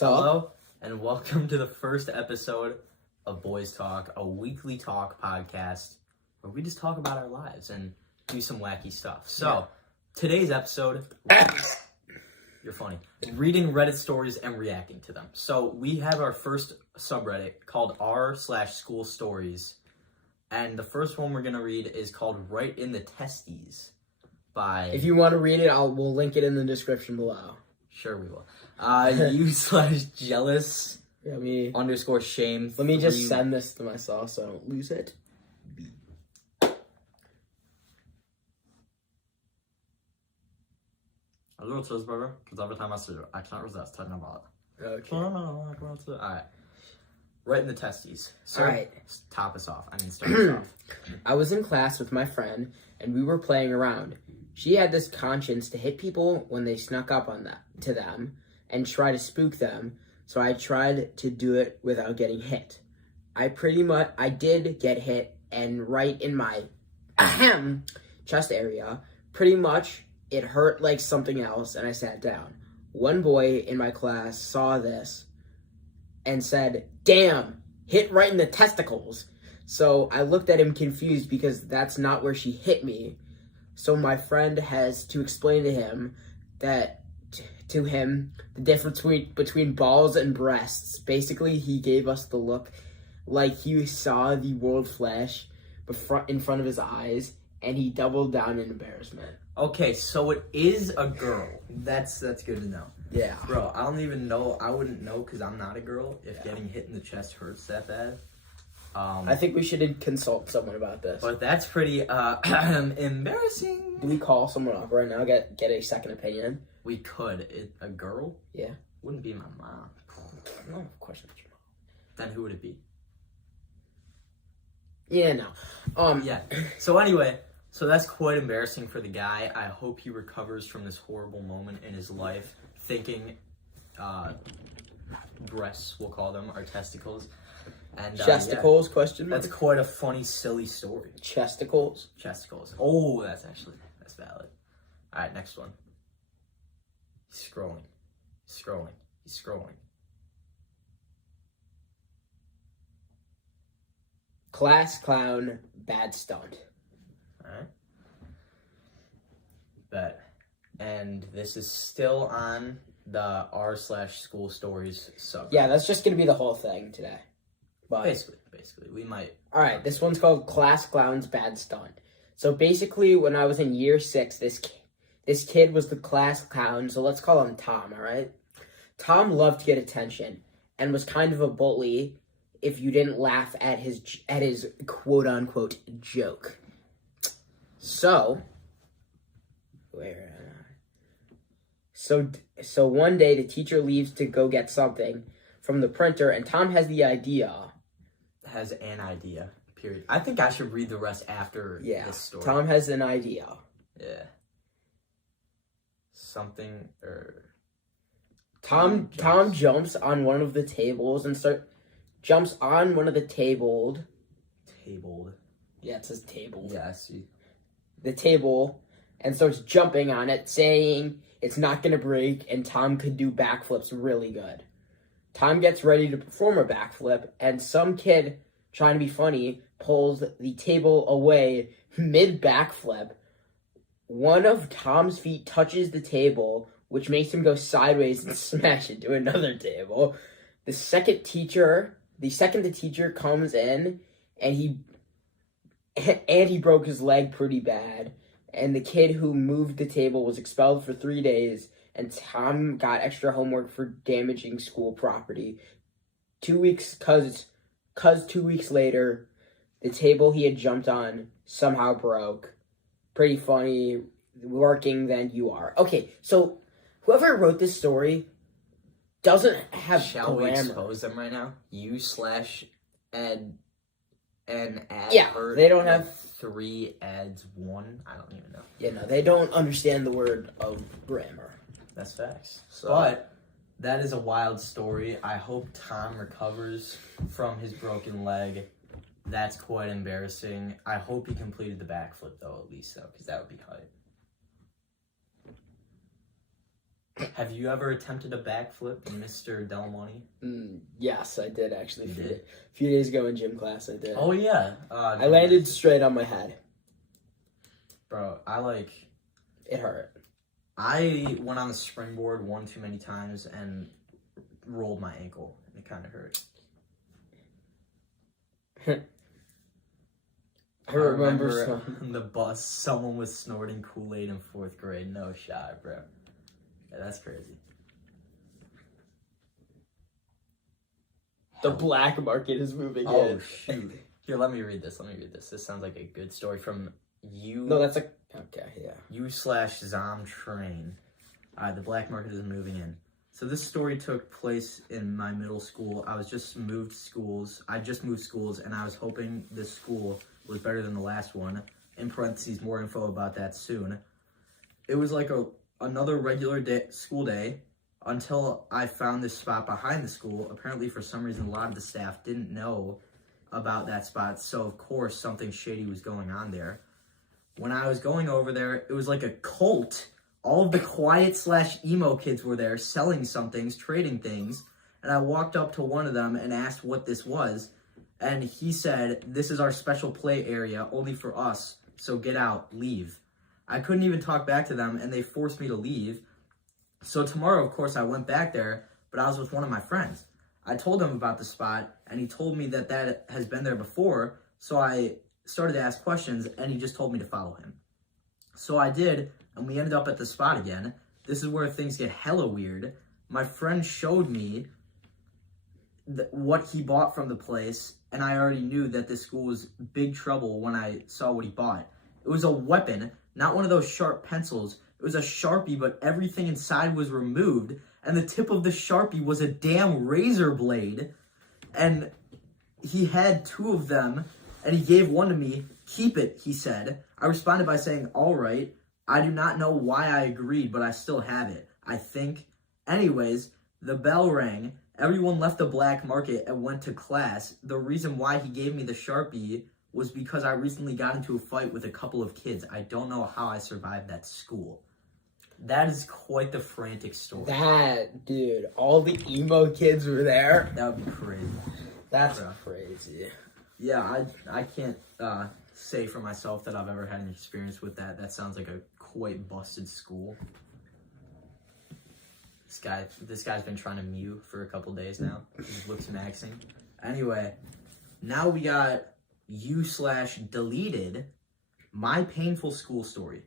Hello, and welcome to the first episode of Boyz Talk, a weekly talk podcast where we just talk about our lives and do some wacky stuff. So, today's episode, you're funny, reading Reddit stories and reacting to them. So, we have our first subreddit called r/school stories, and the first one we're going to read is called Right in the Testes by... If you want to read it, we'll link it in the description below. Sure we will. u/jealous _ shame. Let me just send this to myself so I don't lose it. A little cheeseburger, because every time I see it, I can't resist talking about it. Okay. Alright. Right in the testes. So, Alright. Start us off. I was in class with my friend, and we were playing around. She had this conscience to hit people when they snuck up on to them and try to spook them, so I tried to do it without getting hit. I did get hit, and right in my chest area, pretty much it hurt like something else, and I sat down. One boy in my class saw this and said, "Damn, hit right in the testicles." So I looked at him confused because that's not where she hit me. So my friend has to explain to him the difference between balls and breasts. Basically, he gave us the look like he saw the world flash in front of his eyes, and he doubled down in embarrassment. Okay, so it is a girl. That's good to know. Yeah. Bro, I don't even know. I wouldn't know because I'm not a girl if getting hit in the chest hurts that bad. I think we should consult someone about this. But that's pretty embarrassing. Do we call someone up right now, get a second opinion? We could. A girl? Yeah. Wouldn't be my mom. No, of course not your mom. Then who would it be? Yeah, no. Yeah. So anyway, so that's quite embarrassing for the guy. I hope he recovers from this horrible moment in his life, thinking breasts, we'll call them, are testicles. And Chesticles, question mark? That's quite a funny, silly story. Chesticles? Chesticles. Oh, that's valid. All right, next one. He's scrolling. Class clown, bad stunt. All right. Bet. And this is still on the r/school stories subreddit. Yeah, that's just going to be the whole thing today. But Basically, we might... All right, this one's called Class Clown's Bad Stunt. So basically, when I was in year 6, this kid was the class clown, so let's call him Tom, all right? Tom loved to get attention and was kind of a bully if you didn't laugh at his quote-unquote joke. So one day, the teacher leaves to go get something from the printer, and Tom has an idea, period. I think I should read the rest after this story. Tom has an idea. Yeah. Something, Tom jumps on one of the tables and tabled. Yeah, it says tabled. Yeah, I see. The table, and starts jumping on it, saying it's not going to break, and Tom could do backflips really good. Tom gets ready to perform a backflip, and some kid, trying to be funny, pulls the table away mid-backflip. One of Tom's feet touches the table, which makes him go sideways and smash into another table. The second the teacher comes in, and he broke his leg pretty bad. And the kid who moved the table was expelled for 3 days, and Tom got extra homework for damaging school property. 2 weeks, cause 2 weeks later, the table he had jumped on somehow broke. Pretty funny, working than you are. Okay, so whoever wrote this story doesn't have Shall grammar. we expose them right now? U/ed and ad. Yeah, they don't have 3 ads 1. I don't even know. Yeah, no, they don't understand the word of grammar. That's facts. But that is a wild story. I hope Tom recovers from his broken leg. That's quite embarrassing. I hope he completed the backflip though, at least though, because that would be hype. Have you ever attempted a backflip, Mr. Delmonte? Yes, I did actually. You did? A few days ago in gym class, I did. Oh, yeah. I landed straight on my head. Bro, It hurt. I went on the springboard one too many times and rolled my ankle, and it kind of hurt. I remember on the bus, someone was snorting Kool-Aid in 4th grade. No shot, bro. Yeah, that's crazy. The black market is moving in. Oh, shoot. Here, let me read this. This sounds like a good story from you. No, that's okay, yeah. You/Zom Train. Alright, the black market is moving in. So this story took place in my middle school. I just moved schools, and I was hoping this school was better than the last one. In parentheses, more info about that soon. It was like another regular school day until I found this spot behind the school. Apparently, for some reason, a lot of the staff didn't know about that spot, so of course something shady was going on there. When I was going over there, it was like a cult. All of the quiet/emo kids were there selling some things, trading things, and I walked up to one of them and asked what this was, and he said, "This is our special play area, only for us, so get out, leave." I couldn't even talk back to them, and they forced me to leave. So tomorrow, of course, I went back there, but I was with one of my friends. I told him about the spot, and he told me that has been there before, so I started to ask questions, and he just told me to follow him. So I did, and we ended up at the spot again. This is where things get hella weird. My friend showed me what he bought from the place, and I already knew that this school was big trouble when I saw what he bought. It was a weapon, not one of those sharp pencils. It was a Sharpie, but everything inside was removed, and the tip of the Sharpie was a damn razor blade, and he had 2 of them, and he gave one to me. "Keep it," he said. I responded by saying, "All right." I do not know why I agreed, but I still have it, I think. Anyways, the bell rang. Everyone left the black market and went to class. The reason why he gave me the Sharpie was because I recently got into a fight with a couple of kids. I don't know how I survived that school. That is quite the frantic story. Dude, all the emo kids were there. That would be crazy. That's crazy. Yeah, I can't say for myself that I've ever had an experience with that. That sounds like a quite busted school. This guy's been trying to mute for a couple days now. He looks maxing. Anyway, now we got you/deleted my painful school story.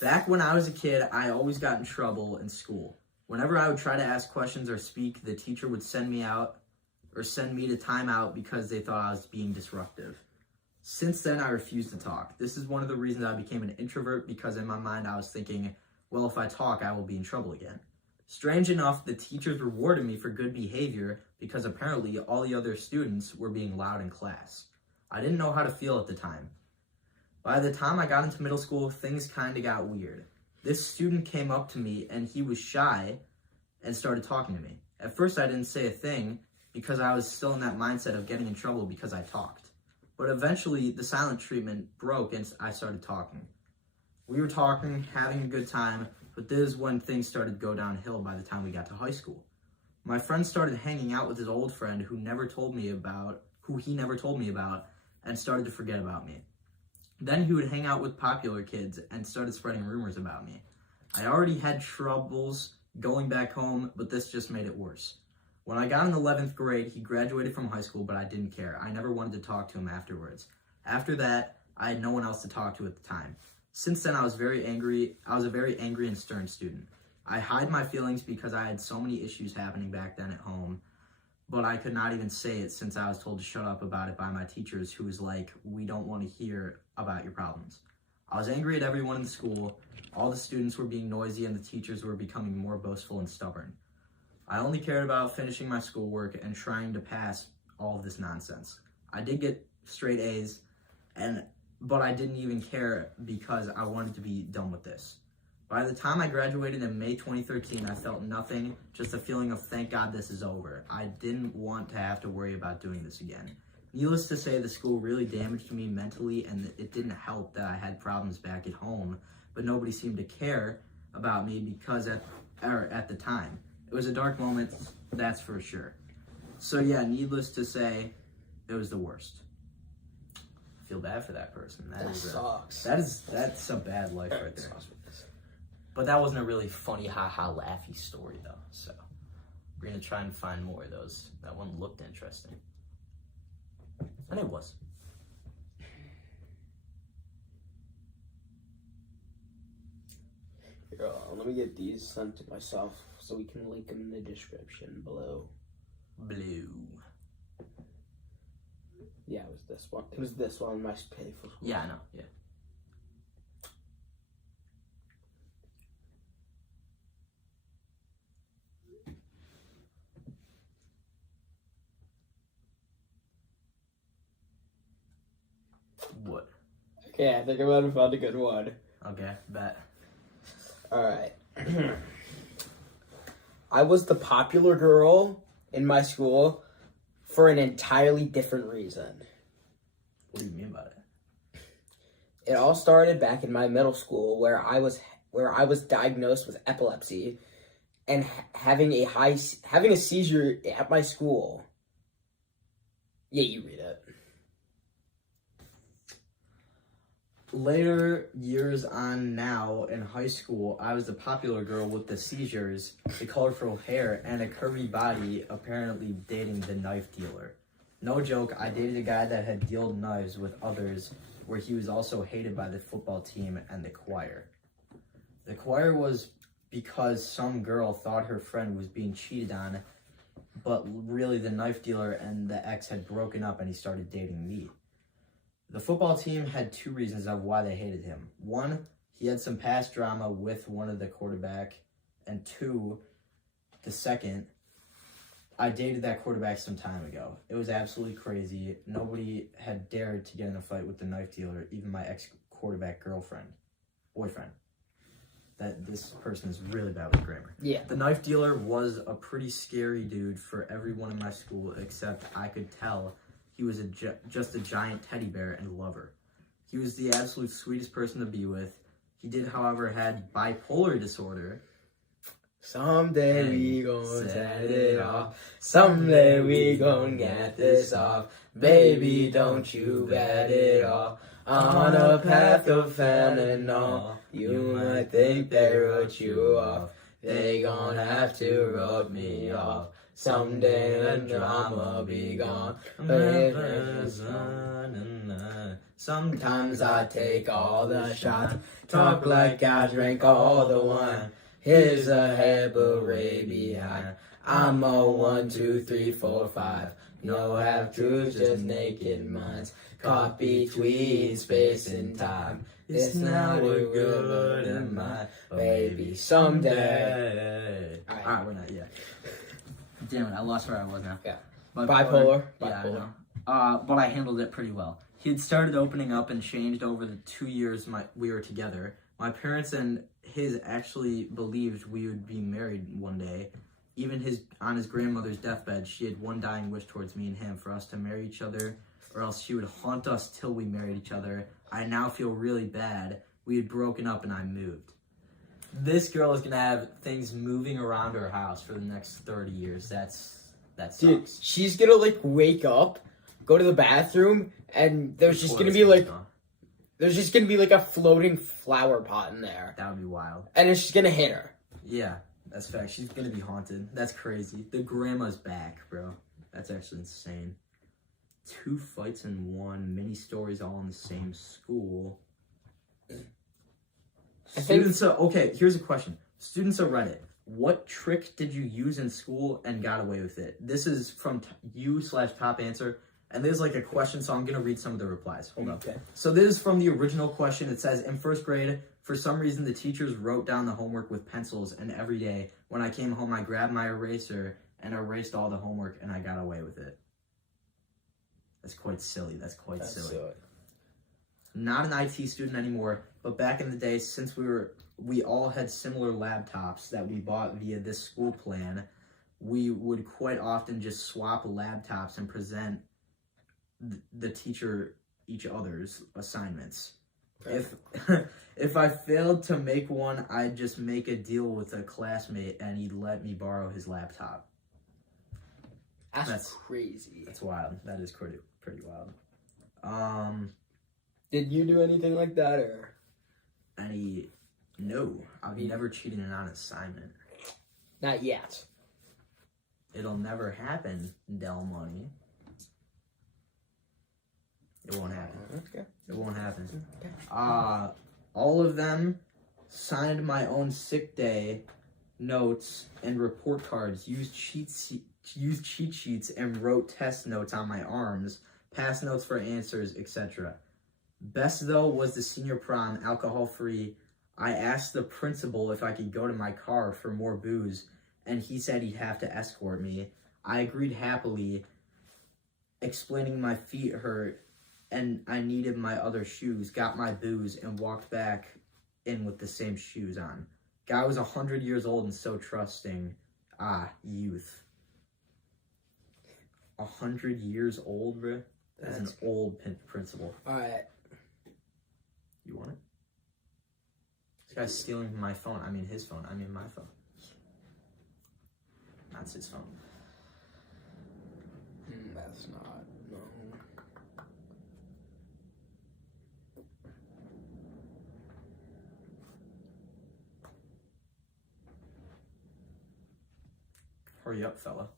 Back when I was a kid, I always got in trouble in school. Whenever I would try to ask questions or speak, the teacher would send me to timeout because they thought I was being disruptive. Since then, I refused to talk. This is one of the reasons I became an introvert, because in my mind I was thinking, well, if I talk, I will be in trouble again. Strange enough, the teachers rewarded me for good behavior because apparently all the other students were being loud in class. I didn't know how to feel at the time. By the time I got into middle school, things kind of got weird. This student came up to me and he was shy and started talking to me. At first, I didn't say a thing because I was still in that mindset of getting in trouble because I talked. But eventually, the silent treatment broke and I started talking. We were talking, having a good time, but this is when things started to go downhill by the time we got to high school. My friend started hanging out with his old friend who he never told me about, and started to forget about me. Then he would hang out with popular kids and started spreading rumors about me. I already had troubles going back home, but this just made it worse. When I got in 11th grade, he graduated from high school, but I didn't care. I never wanted to talk to him afterwards. After that, I had no one else to talk to at the time. Since then, I was very angry. I was a very angry and stern student. I hide my feelings because I had so many issues happening back then at home, but I could not even say it since I was told to shut up about it by my teachers, who was like, "We don't want to hear about your problems." I was angry at everyone in the school. All the students were being noisy and the teachers were becoming more boastful and stubborn. I only cared about finishing my schoolwork and trying to pass all of this nonsense. I did get straight A's, but I didn't even care because I wanted to be done with this. By the time I graduated in May 2013, I felt nothing, just a feeling of thank God this is over. I didn't want to have to worry about doing this again. Needless to say, the school really damaged me mentally, and it didn't help that I had problems back at home, but nobody seemed to care about me because or at the time. It was a dark moment, that's for sure. So yeah, needless to say, it was the worst. I feel bad for that person. That sucks. That's a bad life right there. But that wasn't a really funny haha laughy story though. So we're gonna try and find more of those. That one looked interesting. And it was. Here, let me get these sent to myself so we can link them in the description below. Blue. Yeah, it was this one. It was this one, my painful school. Yeah, I know. Yeah. What? Okay, I think I might have found a good one. Okay, bet. Alright. I was the popular girl in my school for an entirely different reason. What do you mean by that? It all started back in my middle school where I was diagnosed with epilepsy and having a seizure at my school. Yeah, you read it. Later years on now in high school, I was the popular girl with the seizures, the colorful hair, and a curvy body, apparently dating the knife dealer. No joke, I dated a guy that had dealt knives with others, where he was also hated by the football team and the choir. The choir was because some girl thought her friend was being cheated on, but really the knife dealer and the ex had broken up and he started dating me. The football team had two reasons of why they hated him. One, he had some past drama with one of the quarterback, and two, the second, I dated that quarterback some time ago. It was absolutely crazy. Nobody had dared to get in a fight with the knife dealer, even my ex-quarterback boyfriend. That this person is really bad with grammar. Yeah. The knife dealer was a pretty scary dude for everyone in my school, except I could tell he was just a giant teddy bear and lover. He was the absolute sweetest person to be with. He did, however, had bipolar disorder. Someday we gon' set it off. Someday we gon' get this off. Baby, don't you bet it off. On a path of fentanyl. You might think they wrote you off. They gon' have to rub me off. Someday the drama be gone. Sometimes I take all the shots. Talk like I drank all the wine. Here's a head beret behind. I'm a 1, 2, 3, 4, 5. No half truths, just naked minds. Caught between space and time. It's not a good in my baby someday. Alright, we're not yet. Damn it, I lost where I was now. Yeah. Bipolar. Yeah, Bipolar. I know. But I handled it pretty well. He had started opening up and changed over the 2 years we were together. My parents and his actually believed we would be married one day. Even on his grandmother's deathbed, she had one dying wish towards me and him for us to marry each other, or else she would haunt us till we married each other. I now feel really bad. We had broken up and I moved. This girl is gonna have things moving around her house for the next 30 years. That sucks. Dude, she's gonna wake up, go to the bathroom, and there's just gonna be a floating flower pot in there. That would be wild. And it's just gonna hit her. Yeah, that's fact. She's gonna be haunted. That's crazy. The grandma's back, bro. That's actually insane. 2 fights in 1, mini stories all in the same school. Okay, here's a question. Students of Reddit, what trick did you use in school and got away with it? This is from you/top answer, and there's a question, so I'm gonna read some of the replies. Hold up. Okay. So this is from the original question. It says, in 1st grade, for some reason the teachers wrote down the homework with pencils, and every day when I came home I grabbed my eraser and erased all the homework and I got away with it. That's quite silly. That's silly. Not an IT student anymore, but back in the day, since we all had similar laptops that we bought via this school plan, we would quite often just swap laptops and present the teacher each other's assignments. If if I failed to make one, I'd just make a deal with a classmate and he'd let me borrow his laptop. That's crazy. That's wild. That is pretty wild. Did you do anything like that, or? No, I've never cheated on an assignment. Not yet. It'll never happen, Del Money. It won't happen. Okay. It won't happen. Okay. All of them signed my own sick day notes and report cards, used cheat sheets and wrote test notes on my arms, passed notes for answers, etc. Best though was the senior prom, alcohol free. I asked the principal if I could go to my car for more booze, and he said he'd have to escort me. I agreed happily, explaining my feet hurt and I needed my other shoes, got my booze, and walked back in with the same shoes on. Guy was 100 years old and so trusting. Youth. 100 years old, bro? That's an old principal. Alright. You want it? This guy's stealing my phone. I mean his phone. I mean my phone. That's his phone. That's not. No. Hurry up, fella.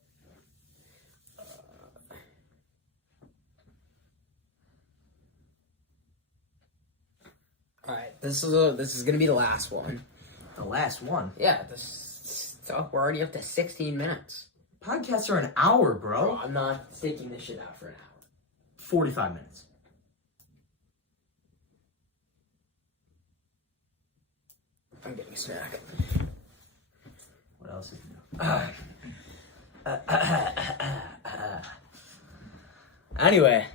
All right, this is gonna be the last one. The last one? Yeah, so we're already up to 16 minutes. Podcasts are an hour, bro. I'm not sticking this shit out for an hour. 45 minutes. I'm getting a snack. What else is new? Anyway,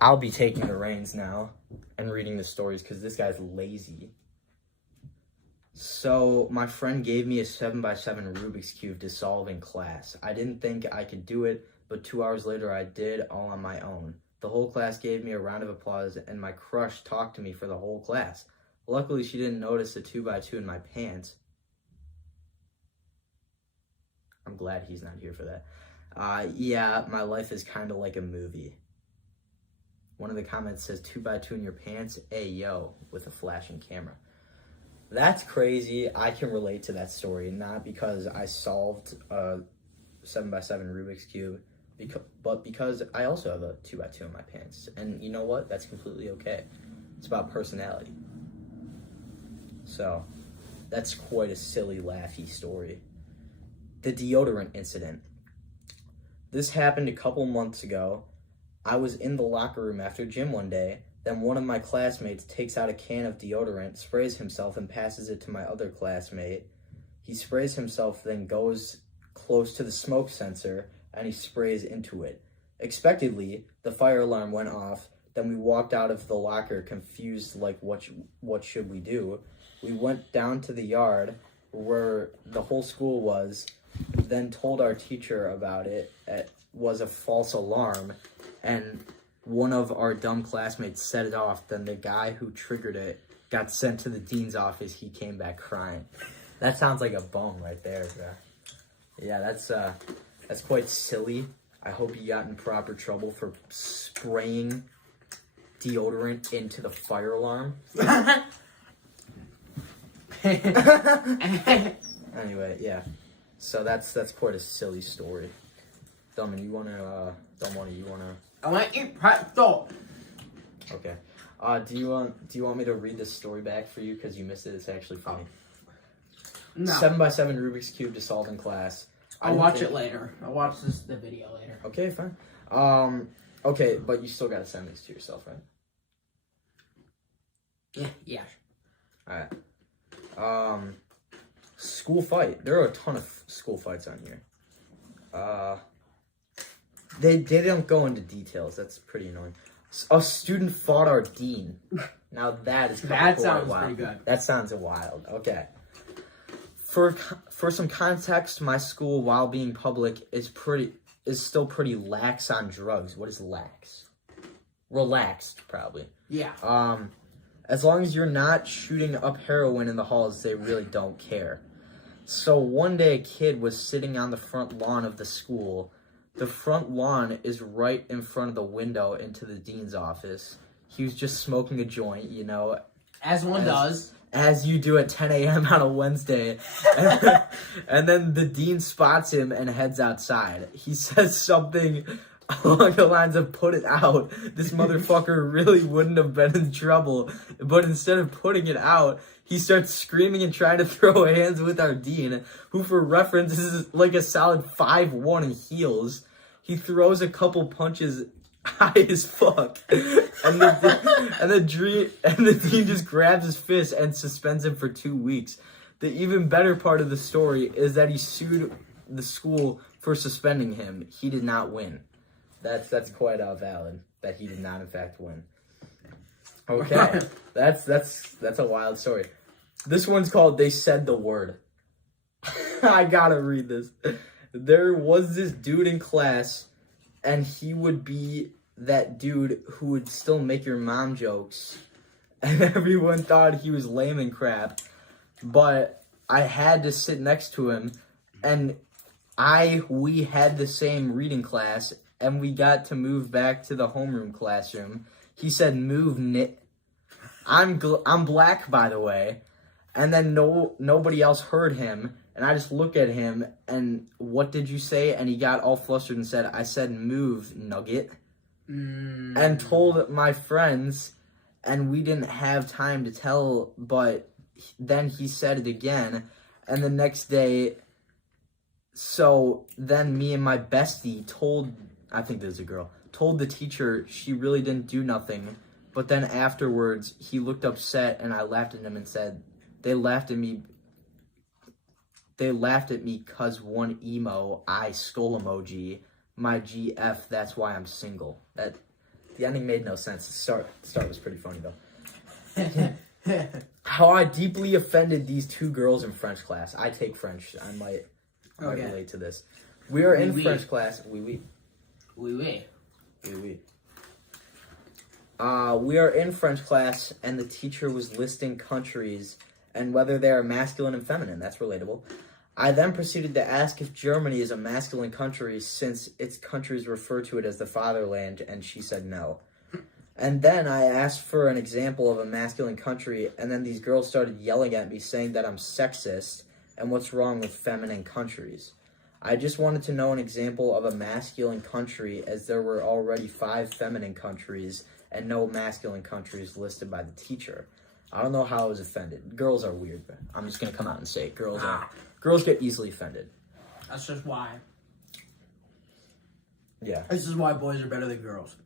I'll be taking the reins now and reading the stories because this guy's lazy. So, my friend gave me a 7x7 Rubik's Cube to solve in class. I didn't think I could do it, but 2 hours later I did, all on my own. The whole class gave me a round of applause, and my crush talked to me for the whole class. Luckily, she didn't notice the 2x2 in my pants. I'm glad he's not here for that. Yeah, my life is kind of like a movie. One of the comments says 2x2 in your pants, yo, with a flashing camera. That's crazy. I can relate to that story, not because I solved a 7x7 Rubik's Cube, but because I also have a 2x2 in my pants. And you know what? That's completely okay. It's about personality. So, that's quite a silly, laughy story. The deodorant incident. This happened a couple months ago. I was in the locker room after gym one day. Then one of my classmates takes out a can of deodorant, sprays himself, and passes it to my other classmate. He sprays himself, then goes close to the smoke sensor, and he sprays into it. Expectedly, the fire alarm went off. Then we walked out of the locker, confused, like, what should we do? We went down to the yard, where the whole school was, then told our teacher about it. It was a false alarm, and one of our dumb classmates set it off. Then the guy who triggered it got sent to the dean's office. He came back crying. That sounds like a bum right there, bro. Yeah, that's quite silly. I hope you got in proper trouble for spraying deodorant into the fire alarm. Anyway, yeah. So that's quite a silly story. Dummy, you wanna? I want to eat pretzel. Okay. Do you want me to read this story back for you because you missed it? It's actually funny. No. 7x7 Rubik's Cube to solve in class. I'll watch it later. I'll watch the video later. Okay, fine. Okay, but you still gotta send this to yourself, right? Yeah. Alright. School fight. There are a ton of school fights on here. They don't go into details. That's pretty annoying. A student fought our dean. Now that is That sounds wild. pretty good. That sounds wild. Okay. For some context, my school, while being public, is still pretty lax on drugs. What is lax? relaxed, probably. Yeah. As long as you're not shooting up heroin in the halls, they really don't care. So one day a kid was sitting on the front lawn of the school. The front lawn is right in front of the window into the dean's office. He was just smoking a joint, you know. As one does. As you do at 10 a.m. on a Wednesday. And then the dean spots him and heads outside. He says something along the lines of, "Put it out." This motherfucker really wouldn't have been in trouble. But instead of putting it out, he starts screaming and trying to throw hands with our dean, who for reference is like a solid 5'1" in heels. He throws a couple punches high as fuck. And the dean just grabs his fist and suspends him for 2 weeks. The even better part of the story is that he sued the school for suspending him. He did not win. That's quite valid that he did not in fact win. Okay, that's a wild story. This one's called "They Said the Word." I gotta read this. There was this dude in class, and he would be that dude who would still make your mom jokes, and everyone thought he was lame and crap. But I had to sit next to him, and we had the same reading class. And we got to move back to the homeroom classroom. He said, "Move, nit." I'm black, by the way. And then nobody else heard him. And I just look at him and, "What did you say?" And he got all flustered and said, "I said move, nugget." And told my friends, and we didn't have time to tell, but then he said it again. And the next day, so then me and my bestie I think there's a girl, told the teacher she really didn't do nothing. But then afterwards, he looked upset, and I laughed at him and said, They laughed at me cause one emo, I stole emoji, my GF, that's why I'm single." The ending made no sense. The start was pretty funny, though. How I deeply offended these two girls in French class. I take French. I might relate to this. We are in French class. Oui. We are in French class, and the teacher was listing countries and whether they are masculine and feminine. That's relatable. I then proceeded to ask if Germany is a masculine country since its countries refer to it as the fatherland, and she said no. And then I asked for an example of a masculine country, and then these girls started yelling at me saying that I'm sexist and what's wrong with feminine countries. I just wanted to know an example of a masculine country, as there were already 5 feminine countries and no masculine countries listed by the teacher. I don't know how I was offended. Girls are weird, but I'm just going to come out and say it. Girls get easily offended. That's just why. Yeah. This is why boys are better than girls.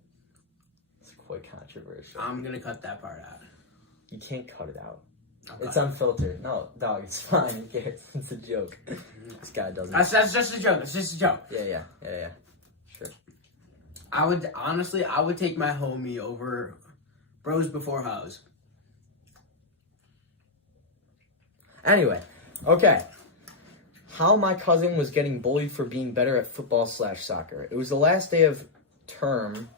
It's quite controversial. I'm going to cut that part out. You can't cut it out. It's unfiltered. No, dog, it's fine. Who cares? It's a joke. This guy doesn't. That's just a joke. It's just a joke. Yeah. Sure. I would take my homie over bros before hoes. Anyway, okay. How my cousin was getting bullied for being better at football/soccer. It was the last day of term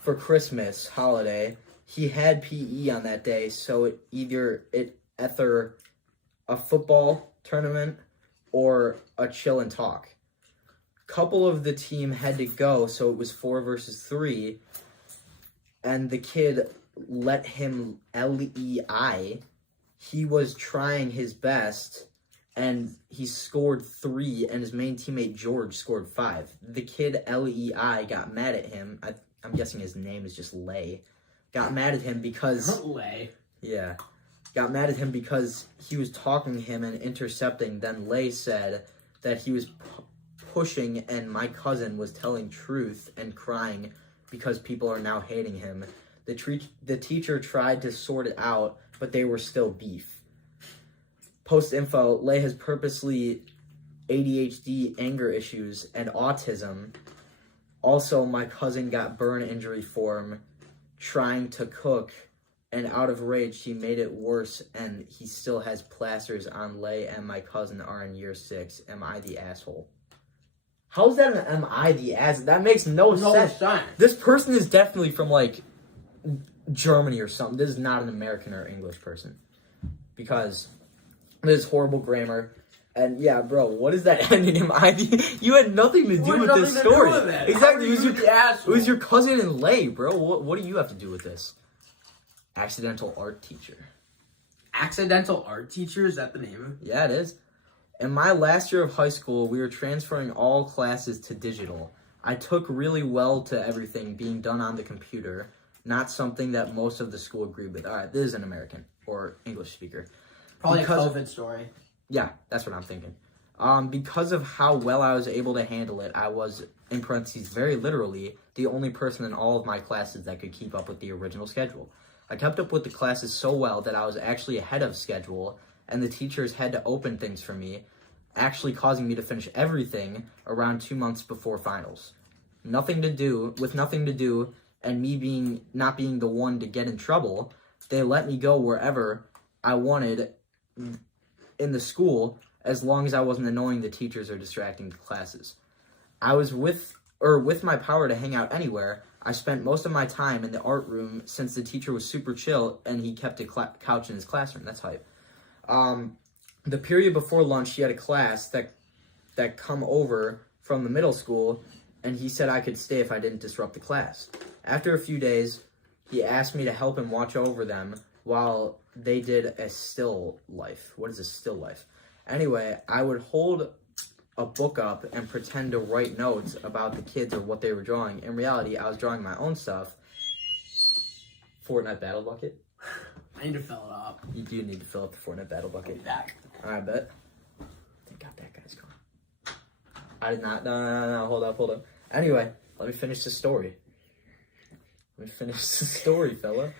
for Christmas holiday. He had PE on that day, so either a football tournament or a chill and talk. Couple of the team had to go, so it was 4 versus 3, and the kid let him LEI. He was trying his best, and he scored 3, and his main teammate George scored 5. The kid LEI got mad at him. I'm guessing his name is just Lay. Got mad at him because... Lay. Yeah. Got mad at him because he was talking to him and intercepting. Then Lay said that he was pushing, and my cousin was telling truth and crying because people are now hating him. The teacher tried to sort it out, but they were still beef. Post-info, Lay has purposely ADHD, anger issues, and autism. Also, my cousin got burn injury for him trying to cook, and out of rage, he made it worse, and he still has plasters on. Lay and my cousin are in year 6. Am I the asshole? How's that an am I the asshole? That makes no sense. This person is definitely from, like, Germany or something. This is not an American or English person. Because this is horrible grammar. And yeah, bro, what is that ending in ID? You had nothing to do with this story. Exactly. It was your cousin in lay, bro. What do you have to do with this? Accidental art teacher. Accidental art teacher? Is that the name of it? Yeah, it is. In my last year of high school, we were transferring all classes to digital. I took really well to everything being done on the computer, not something that most of the school agreed with. All right, this is an American or English speaker. Probably a COVID story. Yeah, that's what I'm thinking. Because of how well I was able to handle it, I was, in parentheses, very literally, the only person in all of my classes that could keep up with the original schedule. I kept up with the classes so well that I was actually ahead of schedule, and the teachers had to open things for me, actually causing me to finish everything around 2 months before finals. Nothing to do, and me not being the one to get in trouble, they let me go wherever I wanted in the school as long as I wasn't annoying the teachers or distracting the classes. I was with my power to hang out anywhere. I spent most of my time in the art room since the teacher was super chill and he kept a couch in his classroom. That's hype. The period before lunch, he had a class that come over from the middle school, and he said I could stay if I didn't disrupt the class. After a few days, he asked me to help him watch over them while they did a still life. What is a still life? Anyway, I would hold a book up and pretend to write notes about the kids or what they were drawing. In reality, I was drawing my own stuff. Fortnite Battle Bucket? I need to fill it up. You do need to fill up the Fortnite Battle Bucket. Back. I bet. Thank God that guy's gone. I did not. No. Hold up. Anyway, let me finish the story. Fella.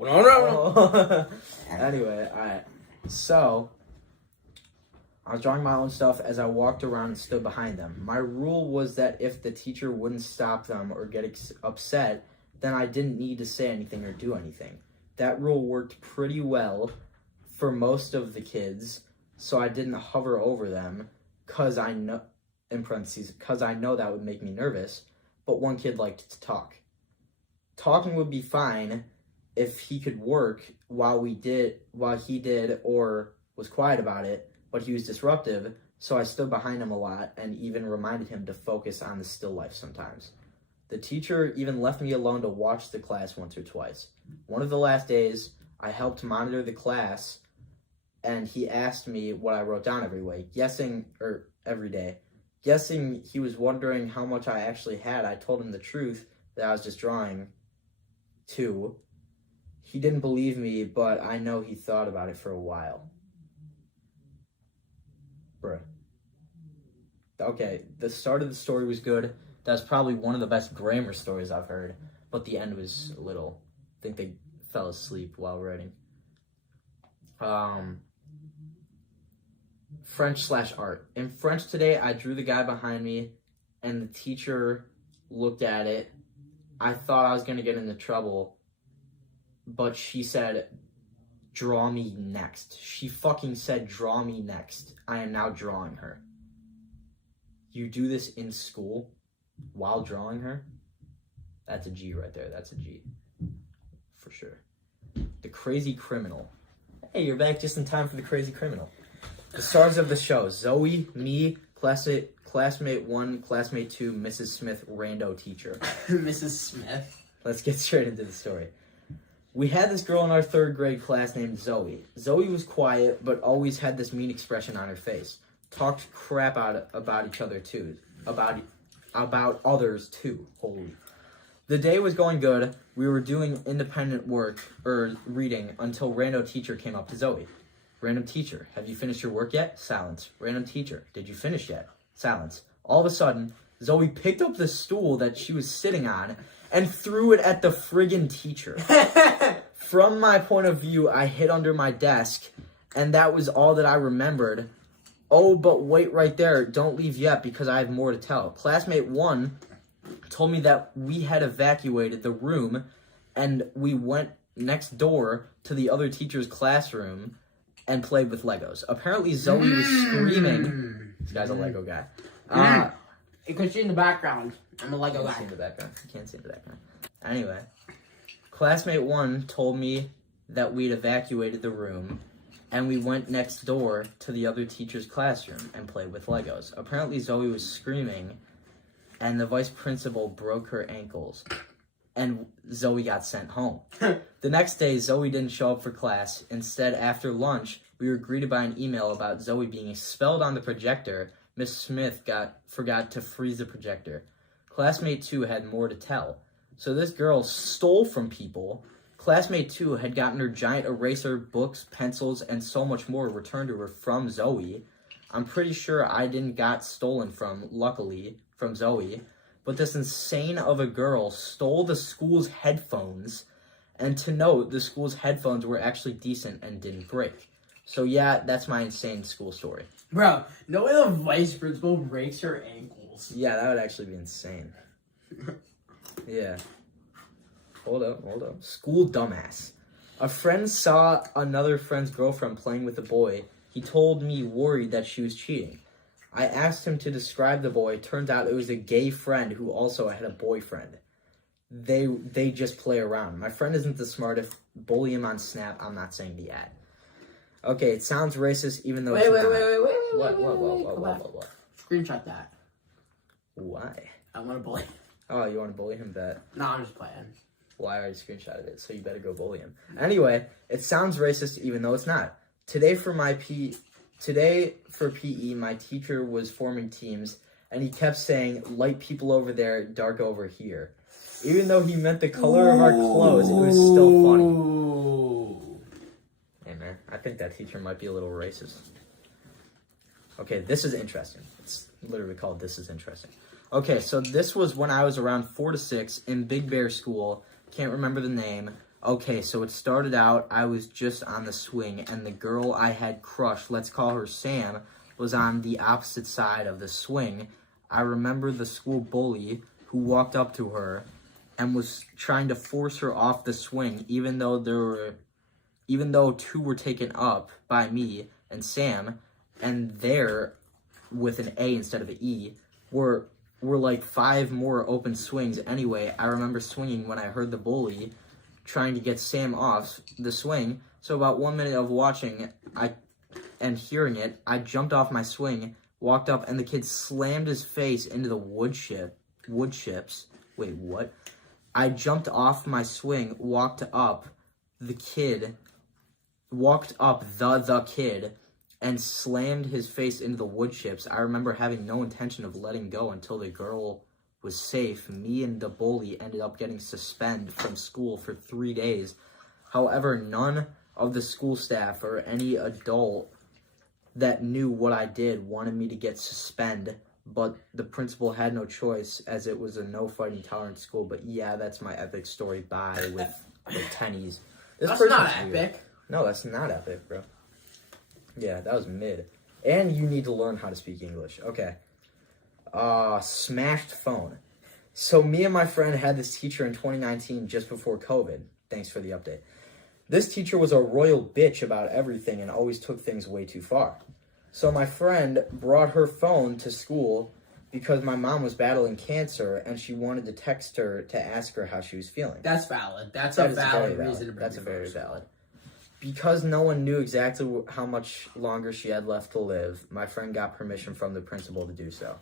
No. Anyway, alright. So, I was drawing my own stuff as I walked around and stood behind them. My rule was that if the teacher wouldn't stop them or get upset, then I didn't need to say anything or do anything. That rule worked pretty well for most of the kids, so I didn't hover over them because I know that would make me nervous, but one kid liked to talk. Talking would be fine if he could work while he did or was quiet about it, but he was disruptive, so I stood behind him a lot and even reminded him to focus on the still life sometimes. The teacher even left me alone to watch the class once or twice. One of the last days, I helped monitor the class, and he asked me what I wrote down every day. Guessing he was wondering how much I actually had, I told him the truth, that I was just drawing, too. He didn't believe me, but I know he thought about it for a while. Bruh. Okay, the start of the story was good. That's probably one of the best grammar stories I've heard, but the end was a little... I think they fell asleep while writing. French/art. In French today, I drew the guy behind me, and the teacher looked at it. I thought I was going to get into trouble, but she said, "Draw me next." She fucking said, "Draw me next." I am now drawing her. You do this in school while drawing her? That's a G right there. That's a G. For sure. The Crazy Criminal. Hey, you're back just in time for The Crazy Criminal. The stars of the show: Zoe, me, classmate 1, classmate 2, Mrs. Smith, rando teacher. Mrs. Smith. Let's get straight into the story. We had this girl in our 3rd grade class named Zoe. Zoe was quiet, but always had this mean expression on her face. Talked crap about each other too. About others too. Holy. The day was going good. We were doing independent work, or reading, until random teacher came up to Zoe. Random teacher, have you finished your work yet? Silence. Random teacher, did you finish yet? Silence. All of a sudden, Zoe picked up the stool that she was sitting on and threw it at the friggin' teacher. From my point of view, I hid under my desk, and that was all that I remembered. Oh, but wait right there. Don't leave yet, because I have more to tell. Classmate 1 told me that we had evacuated the room, and we went next door to the other teacher's classroom and played with Legos. Apparently, Zoe was screaming. This guy's a Lego guy. Because she's in the background. I'm a Lego guy. You can't see in the background. Anyway, Classmate 1 told me that we'd evacuated the room, and we went next door to the other teacher's classroom and played with Legos. Apparently Zoe was screaming, and the vice principal broke her ankles, and Zoe got sent home. The next day, Zoe didn't show up for class. Instead, after lunch, we were greeted by an email about Zoe being expelled on the projector. Miss Smith forgot to freeze the projector. Classmate 2 had more to tell. So this girl stole from people. Classmate 2 had gotten her giant eraser, books, pencils, and so much more returned to her from Zoe. I'm pretty sure I didn't got stolen from, luckily, from Zoe. But this insane of a girl stole the school's headphones. And to note, the school's headphones were actually decent and didn't break. So yeah, that's my insane school story. Bro, no way the vice principal breaks her ankles. Yeah, that would actually be insane. Yeah. Hold up. School dumbass. A friend saw another friend's girlfriend playing with a boy. He told me worried that she was cheating. I asked him to describe the boy. Turns out it was a gay friend who also had a boyfriend. They just play around. My friend isn't the smartest. Bully him on Snap. I'm not saying the ad. Okay, it sounds racist even though Wait. What? Screenshot that. Why? I want to bully. Oh, you want to bully him? Bet. No, I'm just playing. Well, I already screenshotted it, so you better go bully him. Anyway, it sounds racist even though it's not. Today for PE, my teacher was forming teams, and he kept saying, light people over there, dark over here. Even though he meant the color of our clothes, it was still funny. Hey, man, I think that teacher might be a little racist. Okay, this is interesting. It's literally called This Is Interesting. Okay, so this was when I was around 4 to 6 in Big Bear School. Can't remember the name. Okay, so it started out, I was just on the swing, and the girl I had crushed, let's call her Sam, was on the opposite side of the swing. I remember the school bully who walked up to her and was trying to force her off the swing, even though 2 were taken up by me and Sam, and there, with an A instead of an E, were like 5 more open swings. Anyway, I remember swinging when I heard the bully trying to get Sam off the swing. So about 1 minute of watching and hearing it, I jumped off my swing, walked up, and the kid slammed his face into the wood chips. Wait, what? I jumped off my swing, walked up the kid, and slammed his face into the wood chips. I remember having no intention of letting go until the girl was safe. Me and the bully ended up getting suspended from school for 3 days. However, none of the school staff or any adult that knew what I did wanted me to get suspended, but the principal had no choice as it was a no fighting tolerance school. But yeah, that's my epic story. Bye with tennies. That's not epic. No, that's not epic, bro. Yeah, that was mid. And you need to learn how to speak English. Okay. Smashed phone. So me and my friend had this teacher in 2019 just before COVID. Thanks for the update. This teacher was a royal bitch about everything and always took things way too far. So my friend brought her phone to school because my mom was battling cancer and she wanted to text her to ask her how she was feeling. That's valid. That's a valid reason to bring That's your very phone to valid. Because no one knew exactly how much longer she had left to live, my friend got permission from the principal to do so.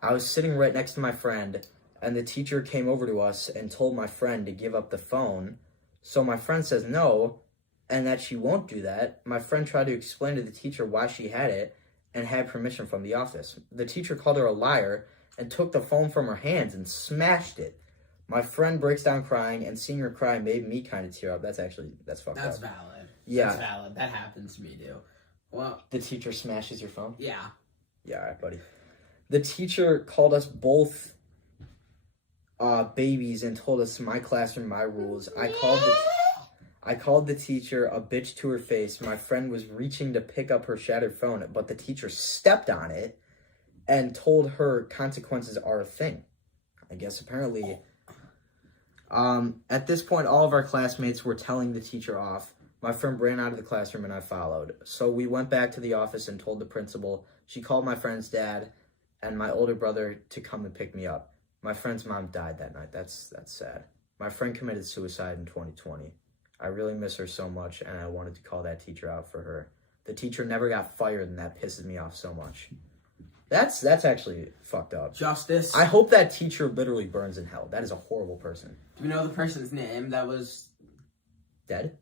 I was sitting right next to my friend, and the teacher came over to us and told my friend to give up the phone. So my friend says no, and that she won't do that. My friend tried to explain to the teacher why she had it and had permission from the office. The teacher called her a liar and took the phone from her hands and smashed it. My friend breaks down crying, and seeing her cry made me kind of tear up. That's fucked up. That's valid. Yeah. That's valid. That happens to me, too. Well, The teacher smashes your phone? yeah. Yeah, all right, buddy. The teacher called us both babies and told us my classroom, my rules. I called the teacher a bitch to her face. My friend was reaching to pick up her shattered phone, but the teacher stepped on it and told her consequences are a thing. I guess apparently... At this point, all of our classmates were telling the teacher off. My friend ran out of the classroom and I followed. So we went back to the office and told the principal. She called my friend's dad and my older brother to come and pick me up. My friend's mom died that night. That's sad. My friend committed suicide in 2020. I really miss her so much, and I wanted to call that teacher out for her. The teacher never got fired, and that pisses me off so much. That's actually fucked up. Justice. I hope that teacher literally burns in hell. That is a horrible person. Do we know the person's name that was Dead?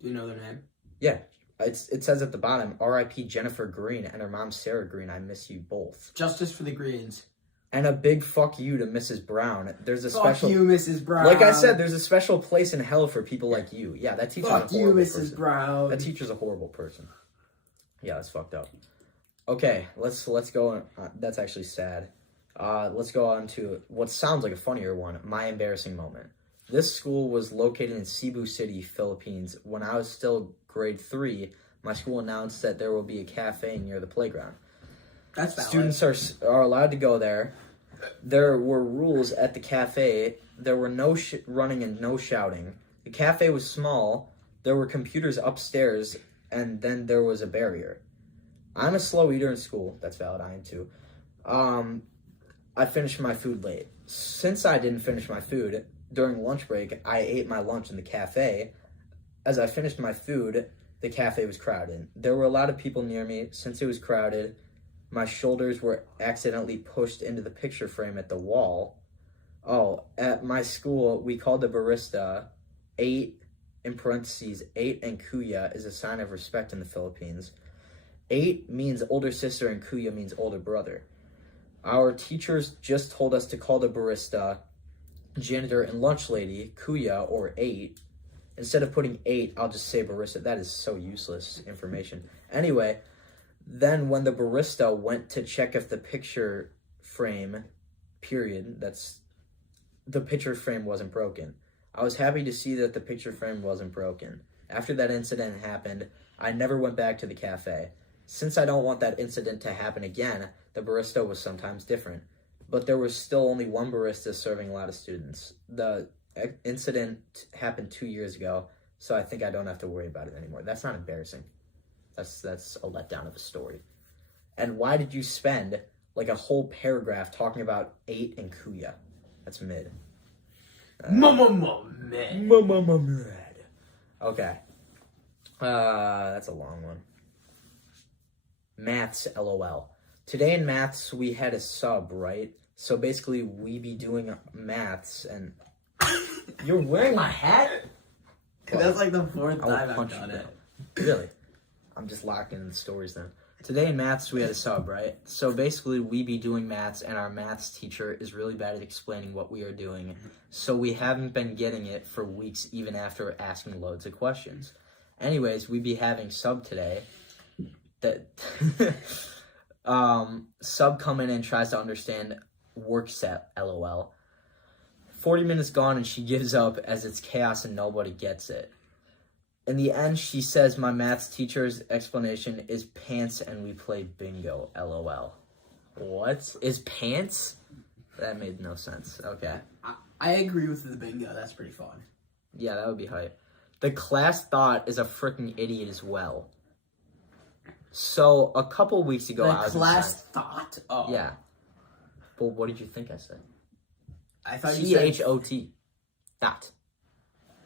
Do we know their name? Yeah. It says at the bottom, R.I.P. Jennifer Green and her mom Sarah Green. I miss you both. Justice for the Greens. And a big fuck you to Mrs. Brown. There's a special... Fuck you, Mrs. Brown. Like I said, there's a special place in hell for people like you. Yeah, that teacher's Fuck a you, horrible Mrs. person. Brown. That teacher's a horrible person. Yeah, that's fucked up. Okay, let's go. That's actually sad. Let's go on to what sounds like a funnier one. My embarrassing moment. This school was located in Cebu City, Philippines. When I was still grade 3, my school announced that there will be a cafe near the playground. That's valid. Students are allowed to go there. There were rules at the cafe. There were no running and no shouting. The cafe was small. There were computers upstairs, and then there was a barrier. I'm a slow eater in school. That's valid. I am too. I finished my food late. Since I didn't finish my food, during lunch break, I ate my lunch in the cafe. As I finished my food, the cafe was crowded. There were a lot of people near me. Since it was crowded, my shoulders were accidentally pushed into the picture frame at the wall. Oh, at my school, we called the barista 8, in parentheses, 8 and kuya is a sign of respect in the Philippines. 8 means older sister and kuya means older brother. Our teachers just told us to call the barista, janitor, and lunch lady kuya or 8. Instead of putting 8, I'll just say barista. That is so useless information. Anyway, then when the barista went to check if the picture frame, the picture frame wasn't broken. I was happy to see that the picture frame wasn't broken. After that incident happened, I never went back to the cafe. Since I don't want that incident to happen again, the barista was sometimes different. But there was still only one barista serving a lot of students. The incident happened 2 years ago, so I think I don't have to worry about it anymore. That's not embarrassing. That's a letdown of a story. And why did you spend like a whole paragraph talking about 8 and kuya? That's mid. Mid. Okay. That's a long one. Maths, LOL. Today in maths, we had a sub, right? So basically, we be doing maths and... You're wearing my hat? That's like the fourth I will time I've punch done you it. now. Really? I'm just locking in the stories then. Today in maths, we had a sub, right? So basically, we be doing maths, and our maths teacher is really bad at explaining what we are doing. So we haven't been getting it for weeks, even after asking loads of questions. Anyways, we be having sub today. That sub come in and tries to understand work set, LOL. 40 minutes gone, and she gives up as it's chaos and nobody gets it. In the end, she says my maths teacher's explanation is pants and we play bingo, LOL. What? Is pants? That made no sense. Okay. I agree with the bingo. That's pretty fun. Yeah, that would be hype. The class thought is a freaking idiot as well. So, a couple weeks ago, I was class inside. thought? Oh. Yeah. But what did you think I said? I thought you said... CHOT. Thought.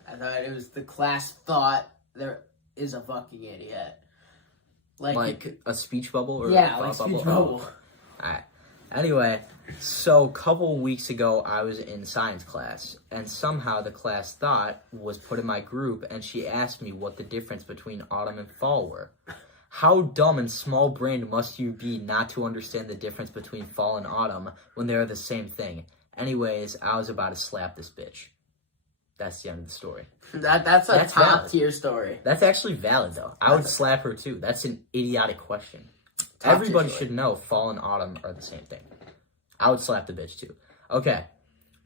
I thought it was the class thought there is a fucking idiot. Like a speech bubble? Or yeah, a like thought speech bubble? bubble. Alright. Anyway, so a couple weeks ago, I was in science class, and somehow the class thought was put in my group, and she asked me what the difference between autumn and fall were. How dumb and small-brained must you be not to understand the difference between fall and autumn when they are the same thing? Anyways, I was about to slap this bitch. That's the end of the story. That's a top tier story. That's actually valid, though. I would slap her, too. That's an idiotic question. Everybody should know fall and autumn are the same thing. I would slap the bitch, too. Okay,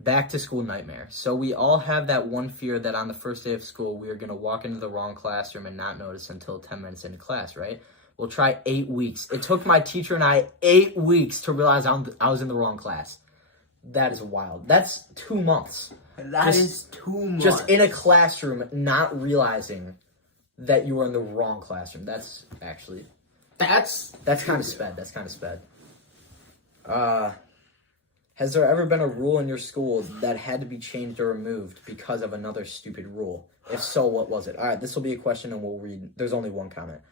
back to school nightmare. So we all have that one fear that on the first day of school, we are going to walk into the wrong classroom and not notice until 10 minutes into class, right? We'll try 8 weeks. It took my teacher and I 8 weeks to realize I was in the wrong class. That is wild. That's 2 months. That is 2 months. Just in a classroom, not realizing that you were in the wrong classroom. That's actually... That's kind of sped. That's kind of sped. Has there ever been a rule in your school that had to be changed or removed because of another stupid rule? If so, what was it? All right, this will be a question and we'll read. There's only one comment.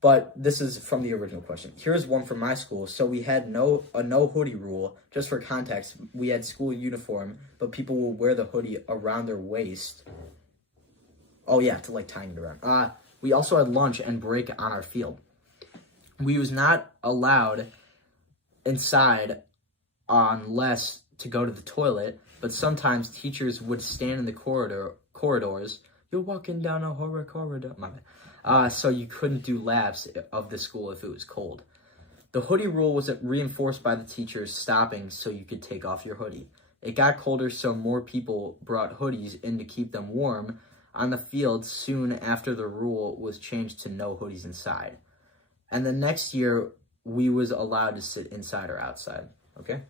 But this is from the original question. Here's one from my school. So we had no hoodie rule. Just for context, we had school uniform, but people will wear the hoodie around their waist. Oh yeah, to like tying it around. We also had lunch and break on our field. We was not allowed inside unless to go to the toilet, but sometimes teachers would stand in the corridors. You're walking down a horror corridor. My bad. So you couldn't do laps of the school if it was cold. The hoodie rule was reinforced by the teachers stopping so you could take off your hoodie. It got colder, so more people brought hoodies in to keep them warm on the field soon after the rule was changed to no hoodies inside. And the next year, we was allowed to sit inside or outside. Okay?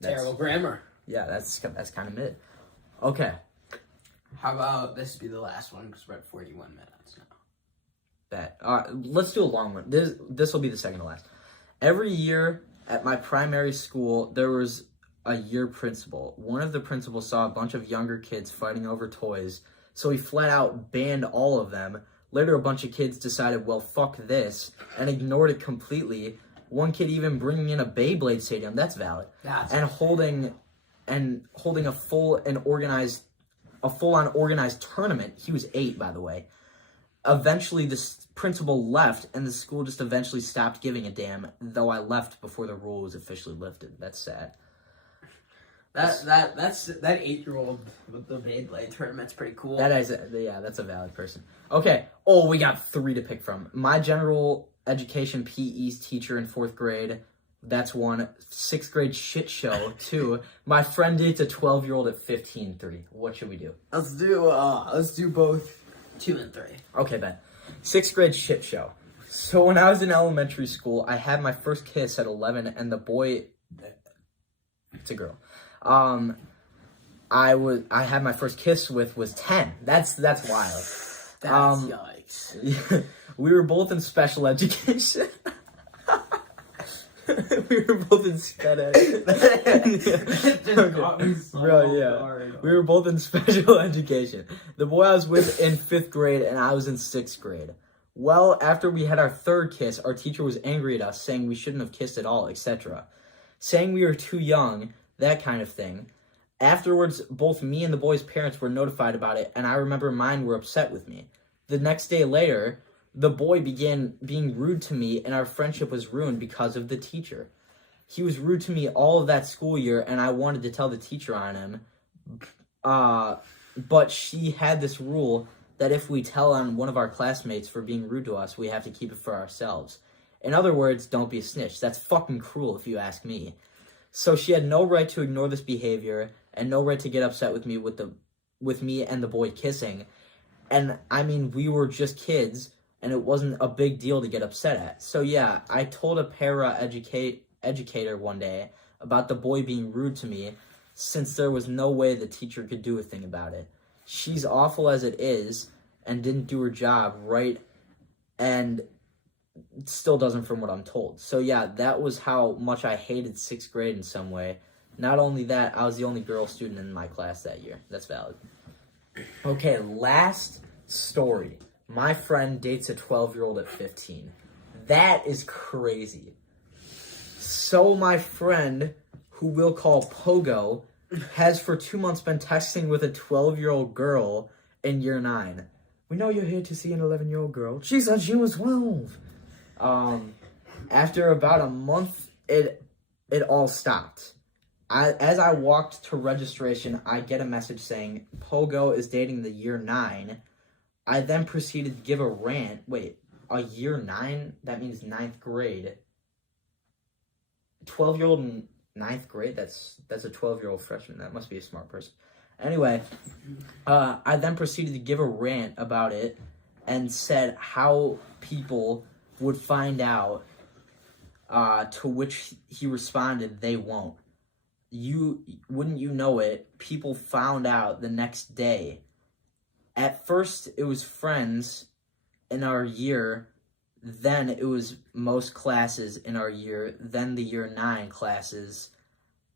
Terrible grammar. Yeah, that's kind of mid. Okay. How about this be the last one because we're at 41 minutes now. Bet. Let's do a long one. This will be the second to last. Every year at my primary school, there was a year principal. One of the principals saw a bunch of younger kids fighting over toys, so he flat out banned all of them. Later, a bunch of kids decided, well, fuck this, and ignored it completely. One kid even bringing in a Beyblade stadium, that's valid, and holding a full-on organized tournament. He was 8, by the way. Eventually, the principal left, and the school just eventually stopped giving a damn, though I left before the rule was officially lifted. That's sad. That 8-year-old with the Beyblade tournament's pretty cool. That's a valid person. Okay. Oh, we got 3 to pick from. My general education PE teacher in 4th grade. That's 1. 6th grade shit show. 2. My friend dates a 12-year-old at 15. 3. What should we do? Let's do both 2 and 3. Okay, Ben. 6th grade shit show. So when I was in elementary school, I had my first kiss at 11, and the boy, it's a girl, I had my first kiss with was 10. That's wild. That's yikes. We were both in special education. We were both in sped ed. We were both in special education. The boy I was with in 5th grade and I was in 6th grade. Well, after we had our 3rd kiss, our teacher was angry at us, saying we shouldn't have kissed at all, etc. Saying we were too young, that kind of thing. Afterwards, both me and the boy's parents were notified about it, and I remember mine were upset with me. The next day later, the boy began being rude to me, and our friendship was ruined because of the teacher. He was rude to me all of that school year, and I wanted to tell the teacher on him. But she had this rule that if we tell on one of our classmates for being rude to us, we have to keep it for ourselves. In other words, don't be a snitch. That's fucking cruel if you ask me. So she had no right to ignore this behavior and no right to get upset with me with me and the boy kissing. And I mean, we were just kids, and it wasn't a big deal to get upset at. So yeah, I told a educator one day about the boy being rude to me, since there was no way the teacher could do a thing about it. She's awful as it is, and didn't do her job right, and still doesn't from what I'm told. So yeah, that was how much I hated 6th grade in some way. Not only that, I was the only girl student in my class that year. That's valid. Okay, last story. My friend dates a 12-year-old at 15. That is crazy. So my friend, who we'll call Pogo, has for 2 months been texting with a 12-year-old girl in year 9. We know you're here to see an 11-year-old girl. She said she was 12. After about a month, it all stopped. As I walked to registration, I get a message saying, Pogo is dating the year 9. I then proceeded to give a rant. Wait, a year 9? That means 9th grade. 12-year-old in 9th grade? That's a 12-year-old freshman. That must be a smart person. Anyway, I then proceeded to give a rant about it and said how people would find out, to which he responded, they won't. Wouldn't you know it, people found out the next day. At first, it was friends in our year, then it was most classes in our year, then the year 9 classes,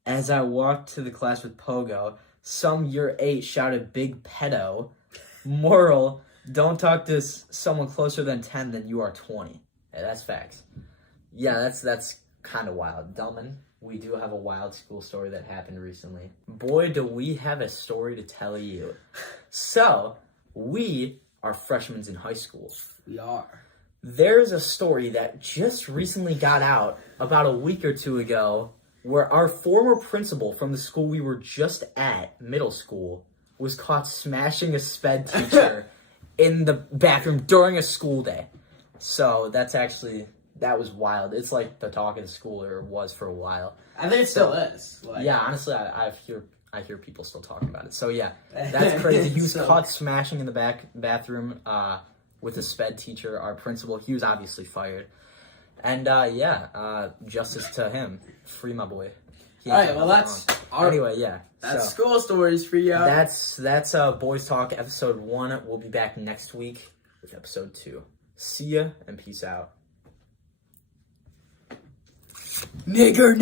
As I walked to the class with Pogo, some year 8 shouted big pedo. Moral, don't talk to someone closer than 10 than you are 20. Yeah, that's facts. Yeah, that's kind of wild. Delman, we do have a wild school story that happened recently. Boy, do we have a story to tell you. So, we are freshmen in high school. We are. There's a story that just recently got out about a week or two ago where our former principal from the school we were just at, middle school, was caught smashing a sped teacher in the bathroom during a school day. So that was wild. It's like the talk of the school, or was for a while. I think it still is. Yeah, honestly, I hear people still talking about it. So yeah, that's crazy. He was caught smashing in the bathroom with a sped teacher, our principal. He was obviously fired. And justice to him. Free my boy. All right, well that's school stories for you. That's Boys Talk episode 1. We'll be back next week with episode 2. See ya and peace out. Nigger.